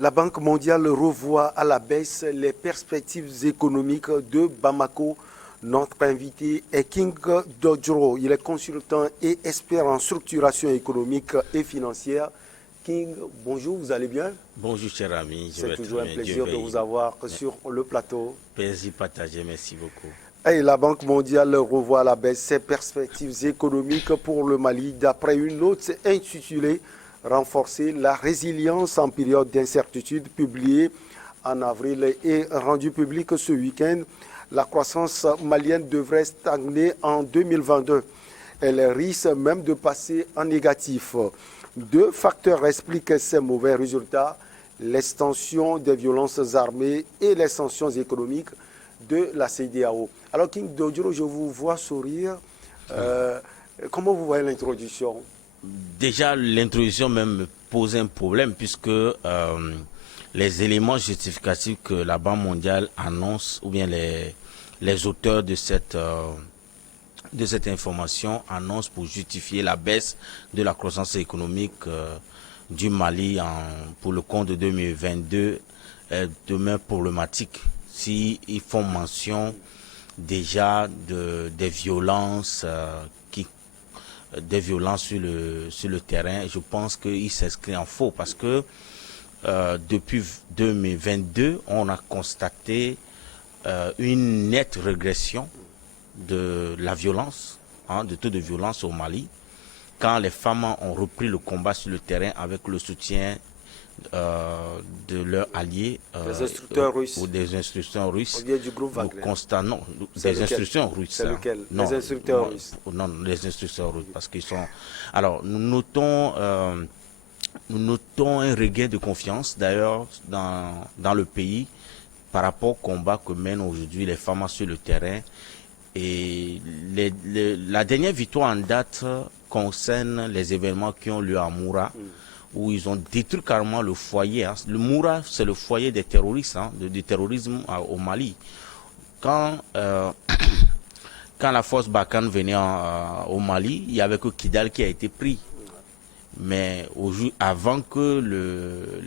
La Banque mondiale revoit à la baisse les perspectives économiques de Bamako. Notre invité est King Dodjoro. Il est consultant et expert en structuration économique et financière. King, bonjour, vous allez bien? Bonjour cher ami, je C'est vais toujours très un bien. plaisir de vous avoir sur le plateau. Plaisir partagé, merci beaucoup. Et la Banque mondiale revoit à la baisse ses perspectives économiques pour le Mali d'après une note intitulée Renforcer la résilience en période d'incertitude publiée en avril et rendue publique ce week-end. La croissance malienne devrait stagner en 2022. Elle risque même de passer en négatif. Deux facteurs expliquent ces mauvais résultats, l'extension des violences armées et les sanctions économiques de la CEDEAO. Alors King Dodjoro, je vous vois sourire. Comment vous voyez l'introduction? Déjà, l'introduction même me pose un problème puisque les éléments justificatifs que la Banque mondiale annonce, ou bien les auteurs de cette information annoncent pour justifier la baisse de la croissance économique du Mali pour le compte de 2022 demeure problématique. S'ils font mention déjà des violences sur le terrain, je pense qu'il s'inscrit en faux parce que depuis 2022, on a constaté une nette régression de la violence, de taux de violence au Mali, quand les femmes ont repris le combat sur le terrain avec le soutien de leurs alliés, des instructeurs russes ou des instructions russes. Au lieu du groupe Wagner. Nous constatons des instructions russes. C'est lequel? Non, les instructeurs russes. Non, les instructions russes, parce qu'ils sont. Alors, nous notons un regain de confiance, d'ailleurs, dans le pays, par rapport au combat que mènent aujourd'hui les femmes sur le terrain. Et la dernière victoire en date concerne les événements qui ont lieu à Moura, où ils ont détruit carrément le foyer. Le Moura, c'est le foyer des terroristes, du terrorisme au Mali. Quand la force Barkhane venait au Mali, il n'y avait que Kidal qui a été pris. Mais avant que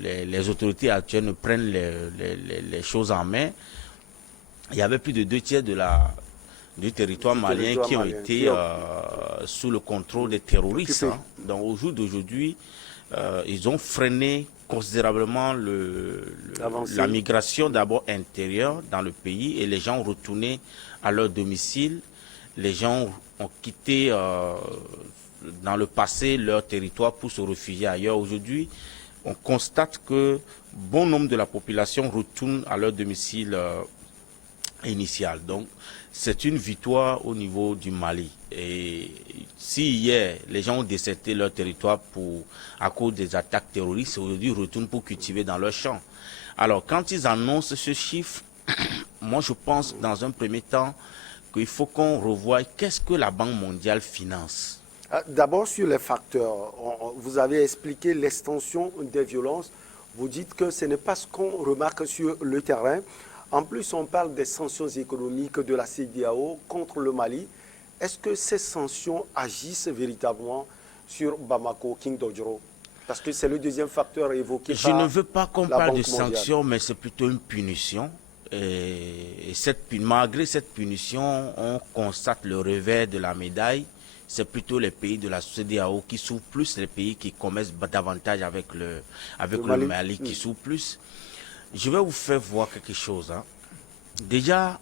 les autorités actuelles ne prennent les choses en main, il y avait plus de 2/3 du territoire malien qui ont été sous le contrôle des terroristes. Donc au jour d'aujourd'hui, ils ont freiné considérablement la migration d'abord intérieure dans le pays et les gens ont retourné à leur domicile. Les gens ont quitté dans le passé leur territoire pour se réfugier ailleurs. Aujourd'hui, on constate que bon nombre de la population retourne à leur domicile initial. Donc, c'est une victoire au niveau du Mali. Et si hier, les gens ont déserté leur territoire à cause des attaques terroristes, aujourd'hui, ils retournent pour cultiver dans leurs champs. Alors, quand ils annoncent ce chiffre, moi, je pense, dans un premier temps, qu'il faut qu'on revoie qu'est-ce que la Banque mondiale finance. D'abord, sur les facteurs, vous avez expliqué l'extension des violences. Vous dites que ce n'est pas ce qu'on remarque sur le terrain. En plus, on parle des sanctions économiques de la CEDEAO contre le Mali. Est-ce que ces sanctions agissent véritablement sur Bamako, King Dodjoro? Parce que c'est le deuxième facteur évoqué par la Banque mondiale. Je ne veux pas qu'on parle de sanctions, mais c'est plutôt une punition. Et malgré cette punition, on constate le revers de la médaille. C'est plutôt les pays de la CEDEAO qui souffrent plus, les pays qui commercent davantage avec le Mali qui souffrent plus. Je vais vous faire voir quelque chose. Déjà,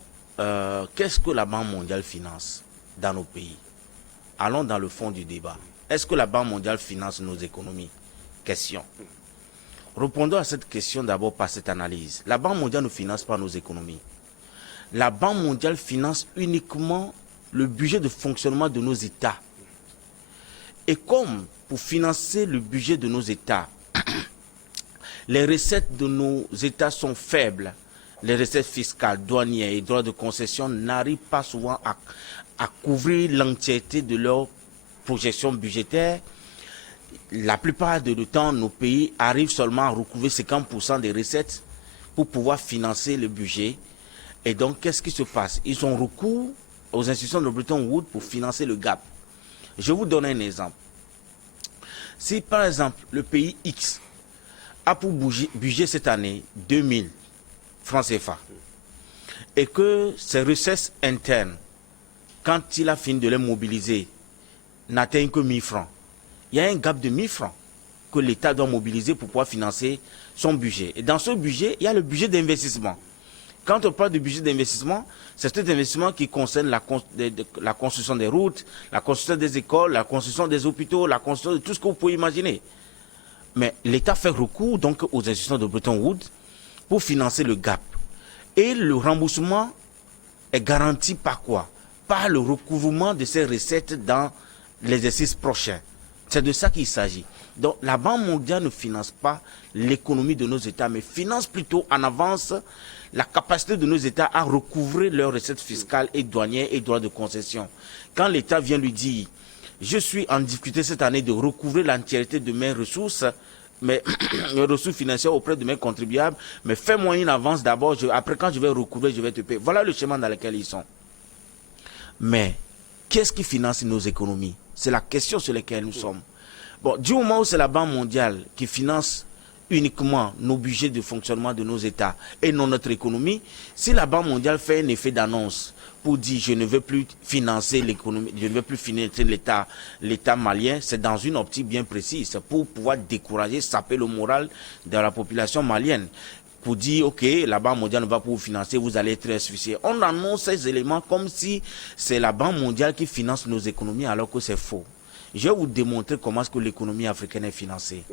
qu'est-ce que la Banque mondiale finance dans nos pays? Allons dans le fond du débat. Est-ce que la Banque mondiale finance nos économies? Question. Répondons à cette question d'abord par cette analyse. La Banque mondiale ne finance pas nos économies. La Banque mondiale finance uniquement le budget de fonctionnement de nos États. Et comme pour financer le budget de nos États, les recettes de nos États sont faibles, les recettes fiscales, douanières et droits de concession n'arrivent pas souvent à couvrir l'entièreté de leurs projections budgétaires. La plupart du temps, nos pays arrivent seulement à recouvrir 50% des recettes pour pouvoir financer le budget. Et donc, qu'est-ce qui se passe? Ils ont recours aux institutions de Bretton Woods pour financer le gap. Je vous donne un exemple. Si, par exemple, le pays X a pour budget cette année 2000 francs CFA et que ses recettes internes, quand il a fini de les mobiliser, n'atteignent que 1000 francs, il y a un gap de 1000 francs que l'État doit mobiliser pour pouvoir financer son budget. Et dans ce budget, il y a le budget d'investissement. Quand on parle de budget d'investissement, c'est cet investissement qui concerne la construction des routes, la construction des écoles, la construction des hôpitaux, la construction de tout ce que vous pouvez imaginer. Mais l'État fait recours donc aux institutions de Bretton Woods pour financer le gap. Et le remboursement est garanti par quoi? Par le recouvrement de ces recettes dans l'exercice prochain. C'est de ça qu'il s'agit. Donc la Banque mondiale ne finance pas l'économie de nos États, mais finance plutôt en avance la capacité de nos États à recouvrer leurs recettes fiscales et douanières et droits de concession. Quand l'État vient lui dire « Je suis en difficulté cette année de recouvrer l'entièreté de mes ressources, mes ressources financières auprès de mes contribuables, mais fais-moi une avance d'abord, après quand je vais recouvrer, je vais te payer. » Voilà le schéma dans lequel ils sont. Mais qu'est-ce qui finance nos économies? C'est la question sur laquelle nous sommes. Bon, du moment où c'est la Banque mondiale qui finance uniquement nos budgets de fonctionnement de nos États et non notre économie, si la Banque mondiale fait un effet d'annonce pour dire je ne veux plus financer l'économie, je ne veux plus financer l'État malien, c'est dans une optique bien précise, c'est pour pouvoir décourager, saper le moral de la population malienne. Pour dire, ok, la Banque mondiale ne va pas vous financer, vous allez être asphyxié. On annonce ces éléments comme si c'est la Banque mondiale qui finance nos économies alors que c'est faux. Je vais vous démontrer comment est-ce que l'économie africaine est financée.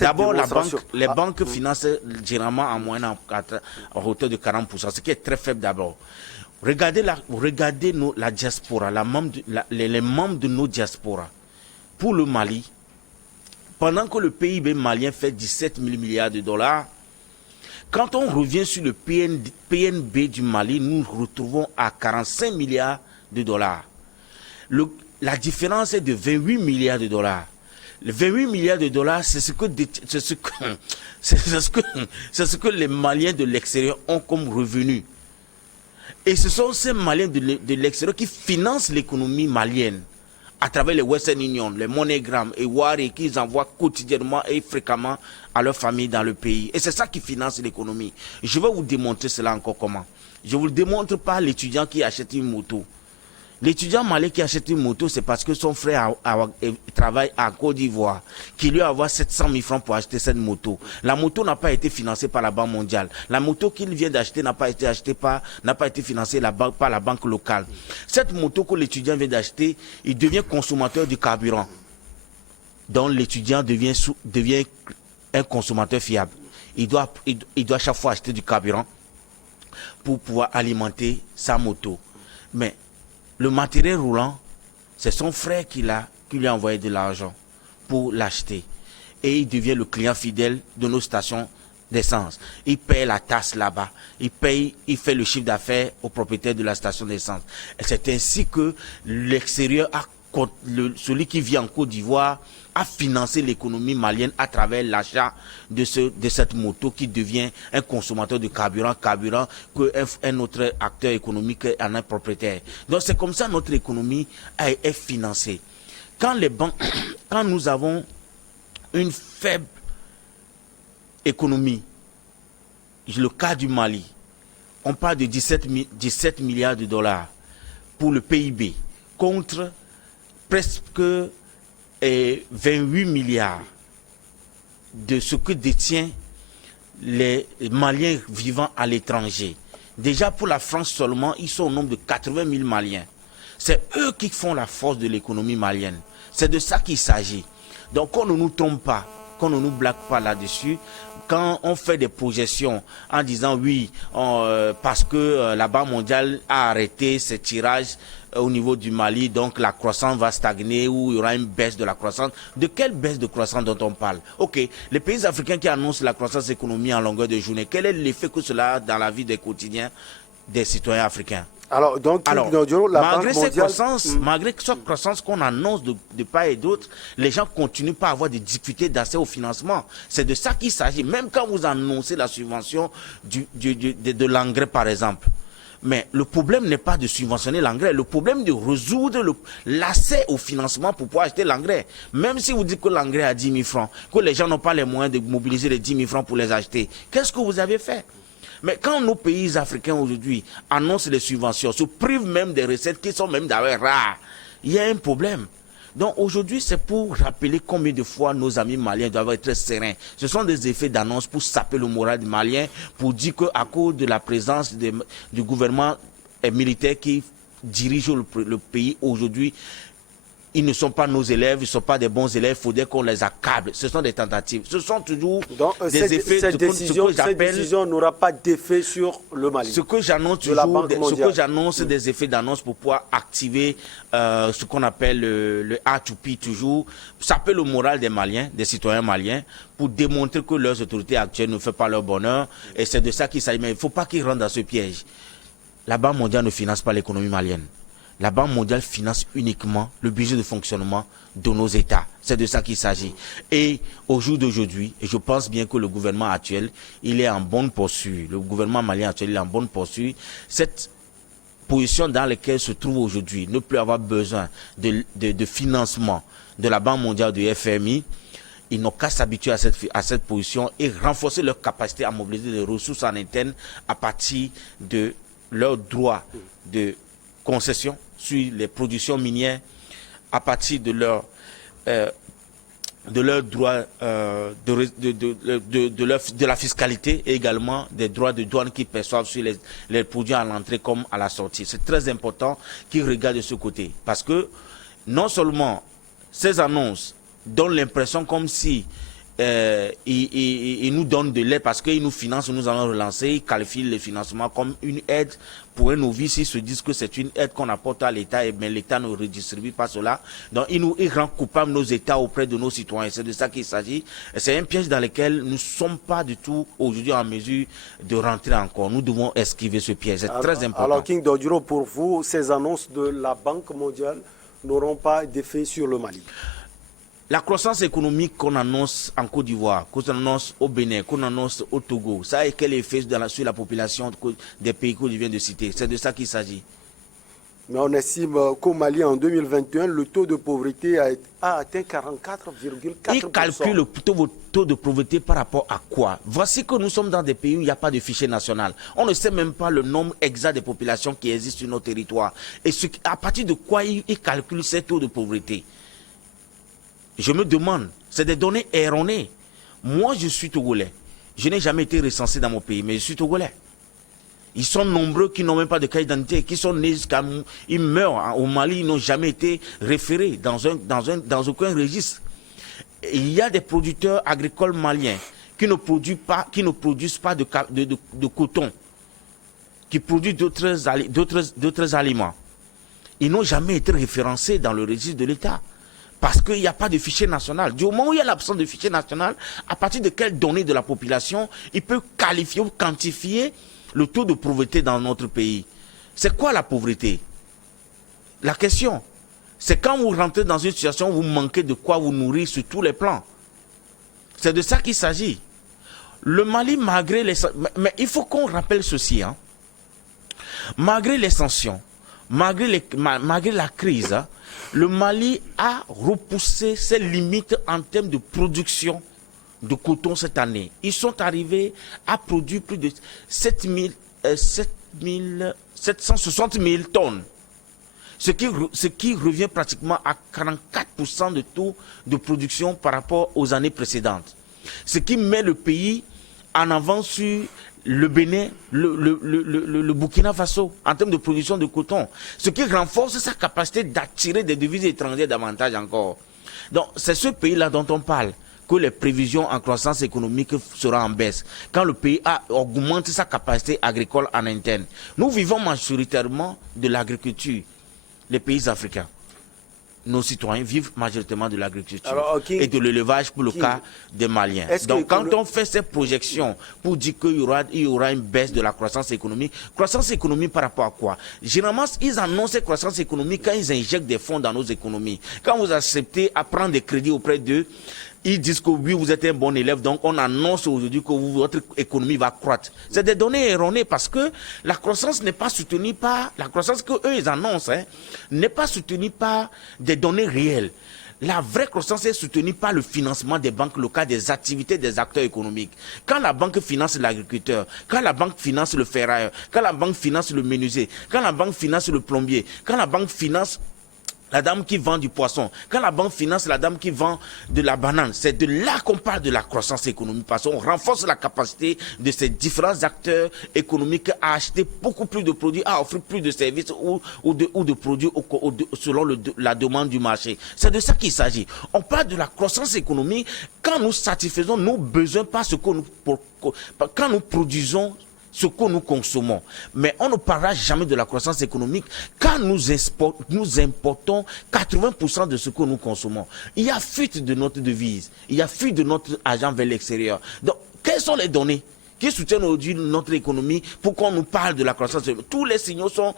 D'abord, les banques financent généralement en moyenne en hauteur de 40%, ce qui est très faible d'abord. Regardez la diaspora, les membres de nos diasporas. Pour le Mali, pendant que le PIB malien fait 17 000 milliards de dollars, quand on revient sur le PNB du Mali, nous nous retrouvons à 45 milliards de dollars. La différence est de 28 milliards de dollars. Les 28 milliards de dollars, c'est ce que les Maliens de l'extérieur ont comme revenu. Et ce sont ces Maliens de l'extérieur qui financent l'économie malienne à travers les Western Union, les MoneyGram et Wari qu'ils envoient quotidiennement et fréquemment à leurs familles dans le pays. Et c'est ça qui finance l'économie. Je vais vous démontrer cela encore comment. Je ne vous le démontre pas l'étudiant qui achète une moto. L'étudiant malien qui achète une moto, c'est parce que son frère travaille à Côte d'Ivoire, qui lui envoie 700 000 francs pour acheter cette moto. La moto n'a pas été financée par la Banque mondiale. La moto qu'il vient d'acheter n'a pas été financée par la banque locale. Cette moto que l'étudiant vient d'acheter, il devient consommateur du carburant. Donc l'étudiant devient un consommateur fiable. Il doit chaque fois acheter du carburant pour pouvoir alimenter sa moto. Mais le matériel roulant, c'est son frère qui lui a envoyé de l'argent pour l'acheter. Et il devient le client fidèle de nos stations d'essence. Il paye la taxe là-bas. Il fait le chiffre d'affaires au propriétaire de la station d'essence. Et c'est ainsi que l'extérieur celui qui vit en Côte d'Ivoire a financé l'économie malienne à travers l'achat de cette moto qui devient un consommateur de carburant qu'un autre acteur économique en est propriétaire. Donc c'est comme ça notre économie est financée. Quand nous avons une faible économie, le cas du Mali, on parle de 17 milliards de dollars pour le PIB contre presque 28 milliards de ce que détient les Maliens vivant à l'étranger. Déjà pour la France seulement, ils sont au nombre de 80 000 Maliens. C'est eux qui font la force de l'économie malienne. C'est de ça qu'il s'agit. Donc qu'on ne nous trompe pas, qu'on ne nous blague pas là-dessus. Quand on fait des projections en disant oui, parce que la Banque mondiale a arrêté ses tirages au niveau du Mali, donc la croissance va stagner ou il y aura une baisse de la croissance. De quelle baisse de croissance dont on parle? Ok, les pays africains qui annoncent la croissance économique en longueur de journée, quel est l'effet que cela a dans la vie des quotidiens des citoyens africains? Alors, malgré cette croissance qu'on annonce de part et d'autre, les gens continuent pas à avoir des difficultés d'accès au financement. C'est de ça qu'il s'agit. Même quand vous annoncez la subvention de l'engrais, par exemple, Mais le problème n'est pas de subventionner l'engrais, le problème est de résoudre l'accès au financement pour pouvoir acheter l'engrais. Même si vous dites que l'engrais a 10 000 francs, que les gens n'ont pas les moyens de mobiliser les 10 000 francs pour les acheter, qu'est-ce que vous avez fait? Mais quand nos pays africains aujourd'hui annoncent les subventions, se privent même des recettes qui sont même d'ailleurs rares, il y a un problème. Donc aujourd'hui, c'est pour rappeler combien de fois nos amis maliens doivent être sereins. Ce sont des effets d'annonce pour saper le moral des Maliens, pour dire qu'à cause de la présence du gouvernement militaire qui dirige le pays aujourd'hui, ils ne sont pas nos élèves, ils ne sont pas des bons élèves, il faudrait qu'on les accable. Ce sont des tentatives. Ce sont toujours des effets. Cette décision n'aura pas d'effet sur le Mali. Ce que j'annonce toujours, des effets d'annonce pour pouvoir activer ce qu'on appelle le A2P toujours, saper le moral des Maliens, des citoyens maliens, pour démontrer que leurs autorités actuelles ne font pas leur bonheur. Et c'est de ça qu'il s'agit. Mais il ne faut pas qu'ils rentrent dans ce piège. La Banque mondiale ne finance pas l'économie malienne. La Banque mondiale finance uniquement le budget de fonctionnement de nos États. C'est de ça qu'il s'agit. Et au jour d'aujourd'hui, et je pense bien que le gouvernement actuel, il est en bonne poursuite. Le gouvernement malien actuel, il est en bonne poursuite. Cette position dans laquelle se trouve aujourd'hui, ne plus avoir besoin de financement de la Banque mondiale, du FMI, ils n'ont qu'à s'habituer à cette position et renforcer leur capacité à mobiliser des ressources en interne à partir de leurs droits de concession sur les productions minières, à partir de leurs droits de la fiscalité et également des droits de douane qu'ils perçoivent sur les produits à l'entrée comme à la sortie. C'est très important qu'ils regardent de ce côté. Parce que non seulement ces annonces donnent l'impression comme si ils nous donnent de l'aide parce qu'ils nous financent, nous allons relancer, ils qualifient le financement comme une aide pour un novice, ils se disent que c'est une aide qu'on apporte à l'État, mais l'État ne redistribue pas cela. Donc ils rendent coupables nos États auprès de nos citoyens. C'est de ça qu'il s'agit. C'est un piège dans lequel nous ne sommes pas du tout aujourd'hui en mesure de rentrer encore. Nous devons esquiver ce piège. C'est très important. Alors King Dodjiro, pour vous, ces annonces de la Banque mondiale n'auront pas d'effet sur le Mali? La croissance économique qu'on annonce en Côte d'Ivoire, qu'on annonce au Bénin, qu'on annonce au Togo, ça a quel effet sur la population des pays que je viens de citer? C'est de ça qu'il s'agit. Mais on estime qu'au Mali, en 2021, le taux de pauvreté a atteint 44,4%. Ils calculent le taux de pauvreté par rapport à quoi? Voici que nous sommes dans des pays où il n'y a pas de fichier national. On ne sait même pas le nombre exact de populations qui existent sur nos territoires. Et à partir de quoi ils calculent ces taux de pauvreté? Je me demande, c'est des données erronées. Moi, je suis togolais. Je n'ai jamais été recensé dans mon pays, mais je suis togolais. Ils sont nombreux qui n'ont même pas de carte d'identité, qui sont nés jusqu'à... Ils meurent au Mali, ils n'ont jamais été référés dans aucun registre. Et il y a des producteurs agricoles maliens qui ne produisent pas de coton, qui produisent d'autres aliments. Ils n'ont jamais été référencés dans le registre de l'État. Parce qu'il n'y a pas de fichier national. Du moment où il y a l'absence de fichier national, à partir de quelles données de la population, il peut qualifier ou quantifier le taux de pauvreté dans notre pays. C'est quoi la pauvreté? La question, c'est quand vous rentrez dans une situation où vous manquez de quoi vous nourrir sur tous les plans. C'est de ça qu'il s'agit. Le Mali, malgré les... Mais il faut qu'on rappelle ceci. Hein. Malgré les sanctions, malgré la crise, hein, le Mali a repoussé ses limites en termes de production de coton cette année. Ils sont arrivés à produire plus de 760 000 tonnes. Ce qui revient pratiquement à 44% de taux de production par rapport aux années précédentes. Ce qui met le pays en avant sur le Bénin, le Burkina Faso, en termes de production de coton. Ce qui renforce sa capacité d'attirer des devises étrangères davantage encore. Donc, c'est ce pays-là dont on parle, que les prévisions en croissance économique seront en baisse. Quand le pays augmente sa capacité agricole en interne. Nous vivons majoritairement de l'agriculture, les pays africains. Nos citoyens vivent majoritairement de l'agriculture et de l'élevage pour le cas des Maliens. Donc quand on fait ces projections pour dire qu'il y aura une baisse de la croissance économique par rapport à quoi? Généralement, ils annoncent cette croissance économique quand ils injectent des fonds dans nos économies. Quand vous acceptez à prendre des crédits auprès d'eux, ils disent que oui, vous êtes un bon élève, donc on annonce aujourd'hui que votre économie va croître. C'est des données erronées parce que la croissance n'est pas soutenue par, la croissance qu'eux ils annoncent, n'est pas soutenue par des données réelles. La vraie croissance est soutenue par le financement des banques locales, des activités des acteurs économiques. Quand la banque finance l'agriculteur, quand la banque finance le ferrailleur, quand la banque finance le menuisier, quand la banque finance le plombier, quand la banque finance la dame qui vend du poisson, quand la banque finance la dame qui vend de la banane, c'est de là qu'on parle de la croissance économique, parce qu'on renforce la capacité de ces différents acteurs économiques à acheter beaucoup plus de produits, à offrir plus de services ou de produits selon la demande du marché. C'est de ça qu'il s'agit. On parle de la croissance économique quand nous satisfaisons nos besoins par ce que quand nous produisons ce que nous consommons. Mais on ne parlera jamais de la croissance économique quand nous importons 80% de ce que nous consommons. Il y a fuite de notre devise, il y a fuite de notre argent vers l'extérieur. Donc, quelles sont les données qui soutiennent aujourd'hui notre économie pour qu'on nous parle de la croissance économique? Tous les signaux sont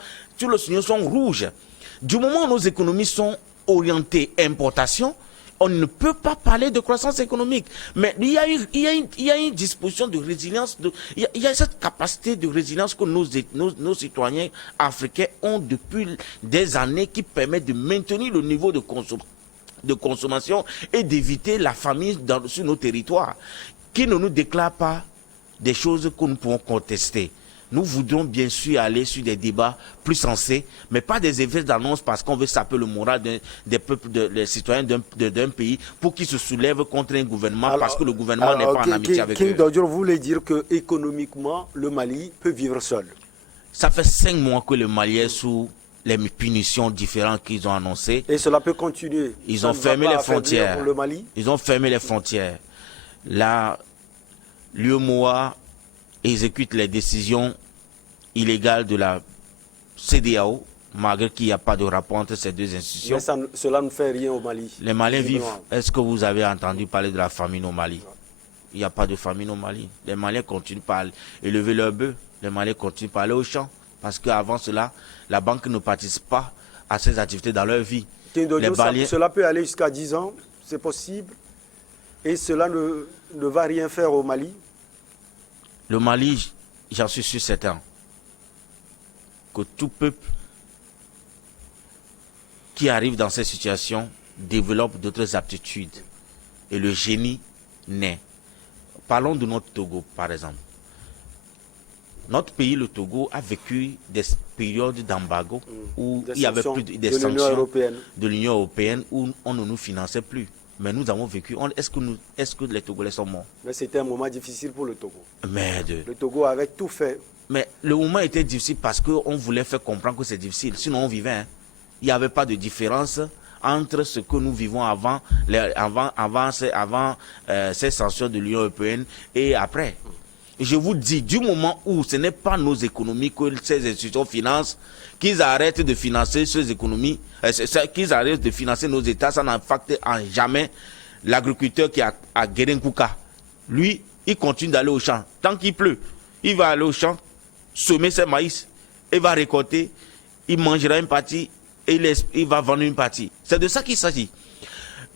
rouges. Du moment où nos économies sont orientées importation, on ne peut pas parler de croissance économique. Mais il y a une disposition de résilience, il y a cette capacité de résilience que nos citoyens africains ont depuis des années qui permet de maintenir le niveau de consommation et d'éviter la famine sur nos territoires, qui ne nous déclarent pas des choses que nous pouvons contester. Nous voudrons bien sûr aller sur des débats plus sensés, mais pas des effets d'annonce parce qu'on veut saper le moral des peuples, des citoyens d'un pays pour qu'ils se soulèvent contre un gouvernement parce que le gouvernement n'est pas en amitié avec eux. King Dodjor voulait dire que économiquement, le Mali peut vivre seul. Ça fait 5 mois que le Mali est sous les punitions différentes qu'ils ont annoncées. Et cela peut continuer. Ils ont fermé les frontières. Pour le Mali. Ils ont fermé les frontières. Là, l'UEMOA exécute les décisions illégales de la CEDEAO, malgré qu'il n'y a pas de rapport entre ces deux institutions. Mais cela ne fait rien au Mali. Les Maliens vivent. Est-ce que vous avez entendu parler de la famine au Mali? Il n'y a pas de famine au Mali. Les Maliens continuent par élever leurs bœufs. Les Maliens continuent par aller au champ. Parce qu'avant cela, la banque ne participe pas à ces activités dans leur vie. Cela peut aller jusqu'à 10 ans, c'est possible. Et cela ne va rien faire au Mali. Le Mali, j'en suis sûr certain, que tout peuple qui arrive dans cette situation développe d'autres aptitudes. Et le génie naît. Parlons de notre Togo, par exemple. Notre pays, le Togo, a vécu des périodes d'embargo où il y avait plus des sanctions de l'Union européenne où on ne nous finançait plus. Mais nous avons vécu. Est-ce que les Togolais sont morts? Mais c'était un moment difficile pour le Togo. Merde. Le Togo avait tout fait. Mais le moment était difficile parce qu'on voulait faire comprendre que c'est difficile. Sinon, on vivait. Hein. Il n'y avait pas de différence entre ce que nous vivons avant ces sanctions de l'Union européenne et après. Je vous dis, du moment où ce n'est pas nos économies que ces institutions financent, qu'ils arrêtent de financer ces économies, qu'ils arrêtent de financer nos États, ça n'impacte en jamais l'agriculteur qui est à Guérenkouka. Lui, il continue d'aller au champ. Tant qu'il pleut, il va aller au champ, semer ses maïs, il va récolter, il mangera une partie et il va vendre une partie. C'est de ça qu'il s'agit.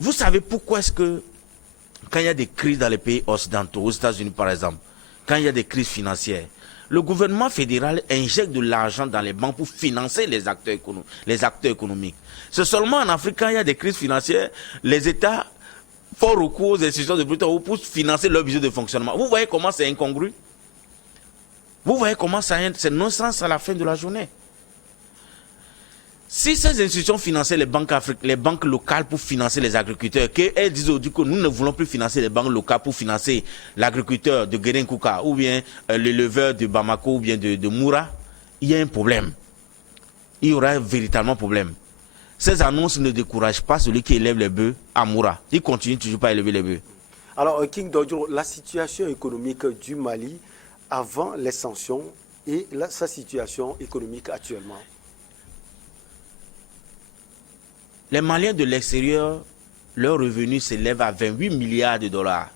Vous savez pourquoi est-ce que, quand il y a des crises dans les pays occidentaux, aux États-Unis par exemple, quand il y a des crises financières, le gouvernement fédéral injecte de l'argent dans les banques pour financer les acteurs économiques. C'est seulement en Afrique, quand il y a des crises financières, les États font recours aux institutions de Bretton Woods pour financer leur budget de fonctionnement. Vous voyez comment c'est incongru? Vous voyez comment c'est non-sens à la fin de la journée? Si ces institutions finançaient les banques locales pour financer les agriculteurs, qu'elles disent aujourd'hui que nous ne voulons plus financer les banques locales pour financer l'agriculteur de Guérenkouka ou bien l'éleveur de Bamako ou bien de Moura, il y a un problème. Il y aura un véritable problème. Ces annonces ne découragent pas celui qui élève les bœufs à Moura. Il continue toujours pas à élever les bœufs. Alors, King Dodjor, la situation économique du Mali avant les sanctions et sa situation économique actuellement. Les Maliens de l'extérieur, leurs revenus s'élèvent à 28 milliards de dollars.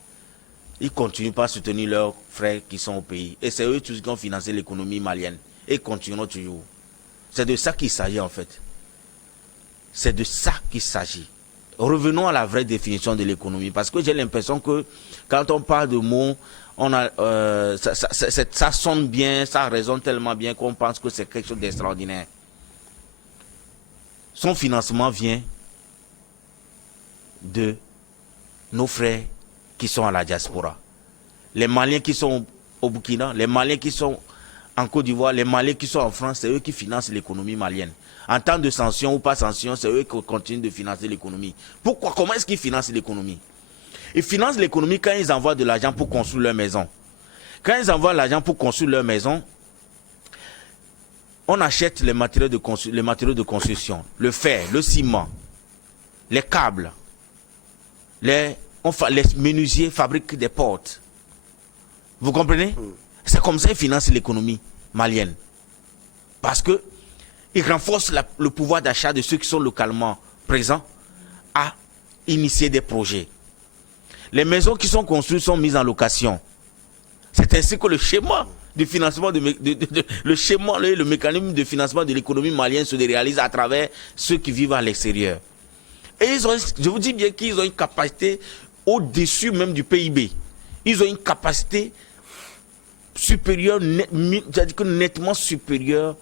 Ils ne continuent pas à soutenir leurs frères qui sont au pays. Et c'est eux tous qui ont financé l'économie malienne. Et ils continueront toujours. C'est de ça qu'il s'agit en fait. C'est de ça qu'il s'agit. revenons à la vraie définition de l'économie. Parce que j'ai l'impression que quand on parle de mots, ça sonne bien, ça résonne tellement bien qu'on pense que c'est quelque chose d'extraordinaire. Son financement vient de nos frères qui sont à la diaspora. Les Maliens qui sont au Burkina, les Maliens qui sont en Côte d'Ivoire, les Maliens qui sont en France, c'est eux qui financent l'économie malienne. En temps de sanctions ou pas sanctions, c'est eux qui continuent de financer l'économie. Pourquoi? Comment est-ce qu'ils financent l'économie? Ils financent l'économie quand ils envoient de l'argent pour construire leur maison. Quand ils envoient l'argent pour construire leur maison, on achète les matériaux de construction, le fer, le ciment, les câbles. Les menuisiers fabriquent des portes. Vous comprenez? C'est comme ça qu'ils financent l'économie malienne. Parce que ils renforcent le pouvoir d'achat de ceux qui sont localement présents à initier des projets. Les maisons qui sont construites sont mises en location. C'est ainsi que le schéma du financement, le mécanisme de financement de l'économie malienne se réalise à travers ceux qui vivent à l'extérieur. Et je vous dis bien qu'ils ont une capacité au-dessus même du PIB. Ils ont une capacité supérieure, nettement supérieure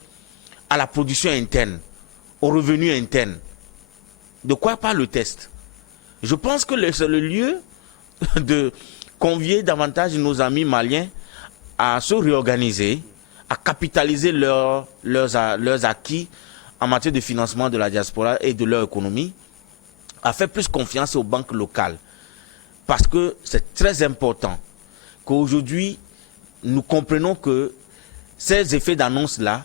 à la production interne, aux revenus internes. De quoi parle le test? Je pense que c'est le lieu de convier davantage nos amis maliens à se réorganiser, à capitaliser leurs acquis en matière de financement de la diaspora et de leur économie, à faire plus confiance aux banques locales. Parce que c'est très important qu'aujourd'hui, nous comprenons que ces effets d'annonce-là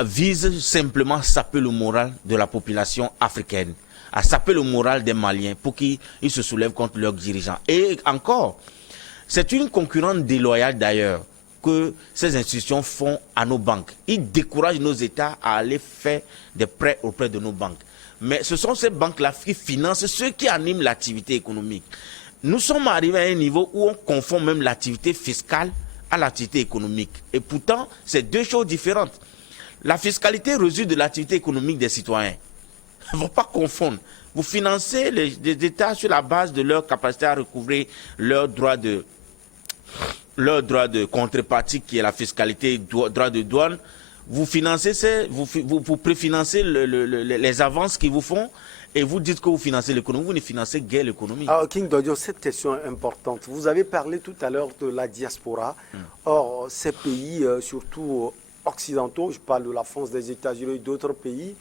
visent simplement à saper le moral de la population africaine, à saper le moral des Maliens pour qu'ils se soulèvent contre leurs dirigeants. Et encore, c'est une concurrence déloyale d'ailleurs que ces institutions font à nos banques. Ils découragent nos États à aller faire des prêts auprès de nos banques. Mais ce sont ces banques-là qui financent ceux qui animent l'activité économique. Nous sommes arrivés à un niveau où on confond même l'activité fiscale à l'activité économique. Et pourtant, c'est deux choses différentes. La fiscalité résulte de l'activité économique des citoyens. Il ne faut pas confondre. Vous financez les États sur la base de leur capacité à recouvrer leur droit de contrepartie qui est la fiscalité, droit de douane. Vous financez, vous préfinancez les avances qu'ils vous font et vous dites que vous financez l'économie. Vous ne financez guère l'économie. Alors, King Dodio, cette question est importante. Vous avez parlé tout à l'heure de la diaspora. Or, ces pays, surtout occidentaux, je parle de la France, des États-Unis et d'autres pays,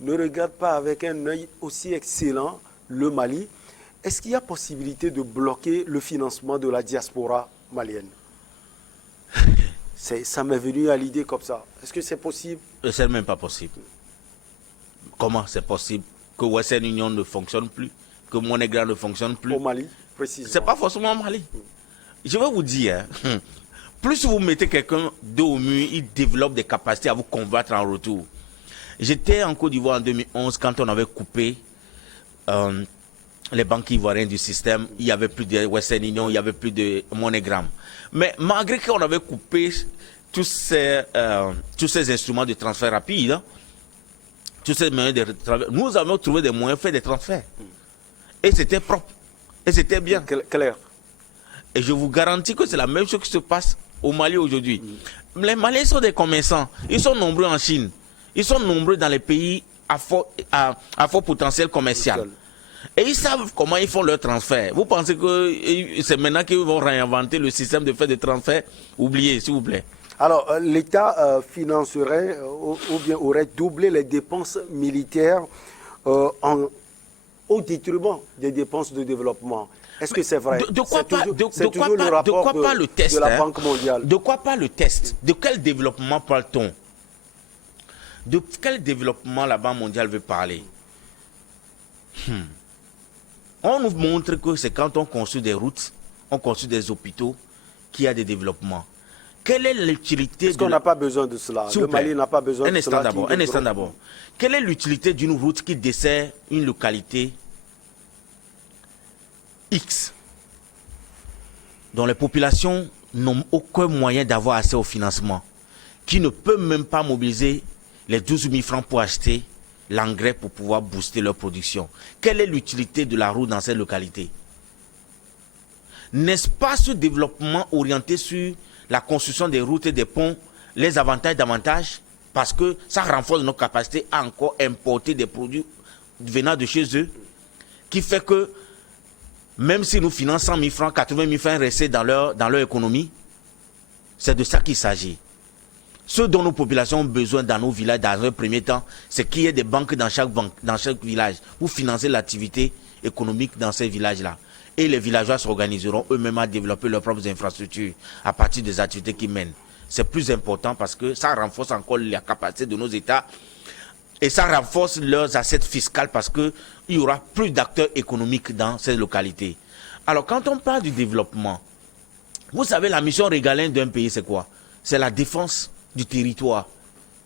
ne regardent pas avec un œil aussi excellent le Mali. Est-ce qu'il y a possibilité de bloquer le financement de la diaspora malienne? Ça m'est venu à l'idée comme ça. Est-ce que c'est possible? C'est même pas possible. Comment c'est possible que Western Union ne fonctionne plus, que MoneyGram ne fonctionne plus? Au Mali, précisément. C'est pas forcément au Mali. Je vais vous dire, plus vous mettez quelqu'un dos au mur, il développe des capacités à vous combattre en retour. J'étais en Côte d'Ivoire en 2011 quand on avait coupé les banques ivoiriennes du système. Il n'y avait plus de Western Union, il n'y avait plus de MoneyGram. Mais malgré qu'on avait coupé tous ces instruments de transfert rapide, tous ces moyens de transfert, nous avons trouvé des moyens de faire des transferts. Et c'était propre. Et c'était bien. Clair. Et je vous garantis que c'est la même chose qui se passe au Mali aujourd'hui. Les Maliens sont des commerçants. Ils sont nombreux en Chine. Ils sont nombreux dans les pays à fort potentiel commercial. Et ils savent comment ils font leur transfert. Vous pensez que c'est maintenant qu'ils vont réinventer le système de fait de transfert? Oubliez, s'il vous plaît. Alors, l'État financerait ou bien aurait doublé les dépenses militaires au détriment des dépenses de développement. Est-ce que c'est vrai? De quoi parle le test? De la Banque mondiale. De quoi parle le test? De quel développement parle-t-on? De quel développement la Banque mondiale veut parler? On nous montre que c'est quand on construit des routes, on construit des hôpitaux, qu'il y a des développements. Quelle est l'utilité? Est-ce qu'on n'a pas besoin de cela? Le Mali n'a pas besoin de cela. Un instant d'abord. Quelle est l'utilité d'une route qui dessert une localité X, dont les populations n'ont aucun moyen d'avoir accès au financement, qui ne peut même pas mobiliser les 12 000 francs pour acheter l'engrais pour pouvoir booster leur production. Quelle est l'utilité de la route dans ces localités? N'est-ce pas ce développement orienté sur la construction des routes et des ponts les avantages davantage? Parce que ça renforce notre capacité à encore importer des produits venant de chez eux, qui fait que même si nous finançons 100 000 francs, 80 000 francs restent dans leur économie, c'est de ça qu'il s'agit. Ce dont nos populations ont besoin dans nos villages, dans un premier temps, c'est qu'il y ait des banques dans chaque village pour financer l'activité économique dans ces villages-là. Et les villageois s'organiseront eux-mêmes à développer leurs propres infrastructures à partir des activités qu'ils mènent. C'est plus important parce que ça renforce encore la capacité de nos États et ça renforce leurs assiettes fiscales parce qu'il y aura plus d'acteurs économiques dans ces localités. Alors quand on parle du développement, vous savez, la mission régalienne d'un pays, c'est quoi? C'est la défense du territoire.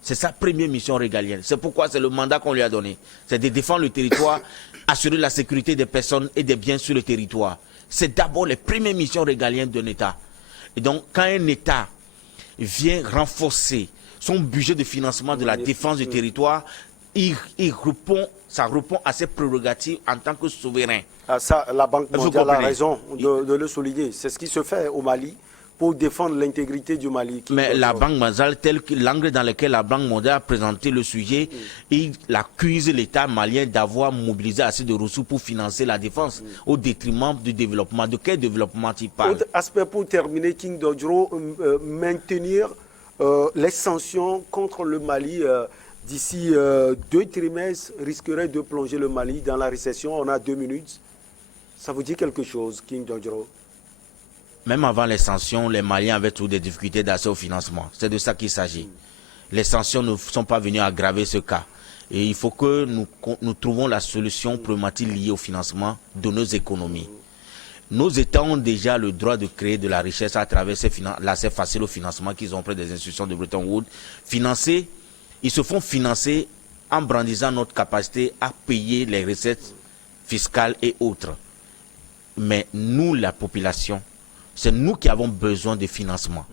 C'est sa première mission régalienne. C'est pourquoi c'est le mandat qu'on lui a donné. C'est de défendre le territoire, assurer la sécurité des personnes et des biens sur le territoire. C'est d'abord les premières missions régaliennes d'un État. Et donc, quand un État vient renforcer son budget de financement de la défense du territoire, ça répond à ses prérogatives en tant que souverain. Ah, ça, la Banque mondiale a raison de le souligner. C'est ce qui se fait au Mali pour défendre l'intégrité du Mali. Mais la Banque mondiale, tel que l'angle dans lequel la Banque mondiale a présenté le sujet, il accuse l'État malien d'avoir mobilisé assez de ressources pour financer la défense au détriment du développement. De quel développement il parle? Autre aspect pour terminer, King Dodjro, maintenir les sanctions contre le Mali d'ici 2 trimestres risquerait de plonger le Mali dans la récession. On a 2 minutes. Ça vous dit quelque chose, King Dodjro? Même avant les sanctions, les Maliens avaient toujours des difficultés d'accès au financement. C'est de ça qu'il s'agit. Les sanctions ne sont pas venues aggraver ce cas. Et il faut que nous trouvions la solution problématique liée au financement de nos économies. Nos États ont déjà le droit de créer de la richesse à travers l'accès facile au financement qu'ils ont auprès des institutions de Bretton Woods. Ils se font financer en brandissant notre capacité à payer les recettes fiscales et autres. Mais nous, la population, c'est nous qui avons besoin de financement.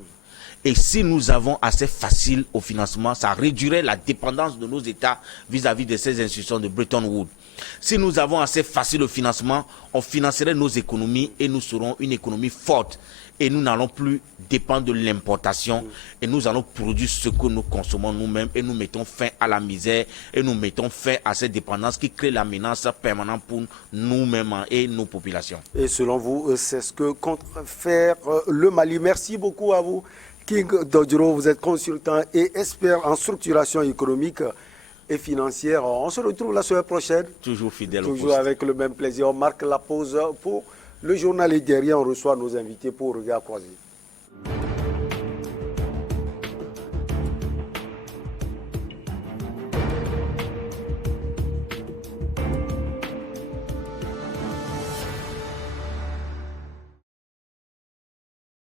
Et si nous avons assez facile au financement, ça réduirait la dépendance de nos États vis-à-vis de ces institutions de Bretton Woods. Si nous avons assez facile au financement, on financerait nos économies et nous serons une économie forte. Et nous n'allons plus dépendre de l'importation et nous allons produire ce que nous consommons nous-mêmes et nous mettons fin à la misère et nous mettons fin à cette dépendance qui crée la menace permanente pour nous-mêmes et nos populations. Et selon vous, c'est ce que compte faire le Mali. Merci beaucoup à vous, King Dodjro. Vous êtes consultant et expert en structuration économique et financière. On se retrouve la semaine prochaine. Toujours fidèle au poste. Toujours avec le même plaisir. On marque la pause pour le journal et derrière on reçoit nos invités pour Regard Croisé.